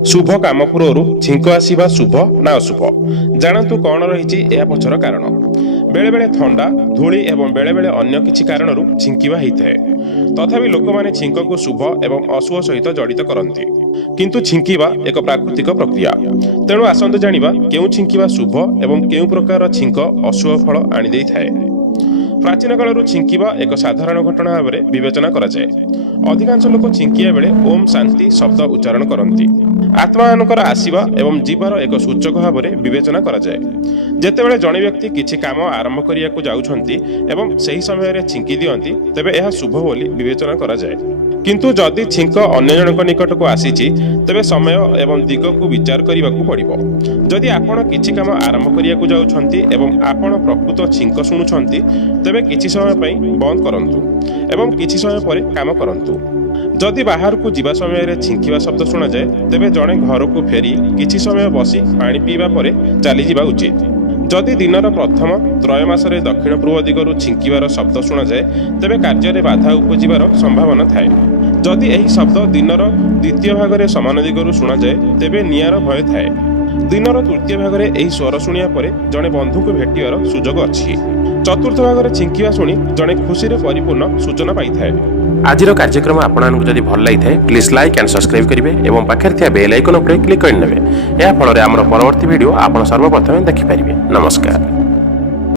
शुभ काम पूर्व छिंक आसवा शुभ ना अशुभ जानतु कौन रही पछर कारण बेले बेले थंडा धूली एवं बेले बेले अन्य किछि कारणरू छिंकिवा होता है। तथापि लोक माने छिंक को शुभ एवं अशुभ सहित जड़ित करती किंतु छिंकिवा एक प्राकृतिक प्रक्रिया। तेणु आसंतु जानिबा केउ छिंकिवा शुभ एवं केउ प्रकार छिंक अशुभ फल आनी देई थाए। प्राचीन कालरू छिंकिवा एक साधारण घटना भाव में विवेचना कराए। अधिकांश लोक छिंकिया बेले ओम शांति शब्द उच्चारण करती आत्मानकर आसीबा एवं जीवार एक सूचक भाव में विवेचना कराए। जेतेबेले जणे व्यक्ति किछि काम आरंभ करिया को जाउछंती एवं सही समय रे छिंकी दियंती तेबे यह शुभ बोली विवेचना कराए। किंतु जदि छिंक अन्य जनक निकट को आसीछि तेबे समय एवं दिग को विचार करने को पड़िबो। जदि आपण किछि काम आरंभ करिया को जाउछंती एवं आपण प्रकृत छिंक शुणुछंती तेबे किछि समय पई बंद करंतु एवं किछि समय परे काम करंतु। जदि बाहर को जीवा समय रे छिंकिवा शब्द शुणा जाए तेबे जणे घर को फेरी किछि समय बसी पानी पीवा परे चली जीवा उचित। जदि दिनर प्रथम त्रयमासरे दक्षिण पूर्व दिगरू छिंकिवार शब्द शुणा जाए तेबे कार्य बाधा उपजिबार संभावना थाए। जदि एही शब्द दिनर द्वितीय भागरे समान दिगरू शुणा जाए तेबे नियार भय थाए। दिनर तृतीय भागरे एही स्वर शुणिया परे जणे बंधु को भेटिबार सुजोग अछि। चतुर्थ भागरे छिंकिवा शुणी जणे खुशीरे परिपूर्ण सूचना पाई थाए। आजिर कार्यक्रम आपको जदि भल लगी थाए प्लीज लाइक एंड सब्सक्राइब करेंगे और पाखे थिया बेल आइकन उपरे क्लिक करनेबे। या फल आमर परवर्ती वीडियो आप सर्वप्रथम देखिपारे। नमस्कार।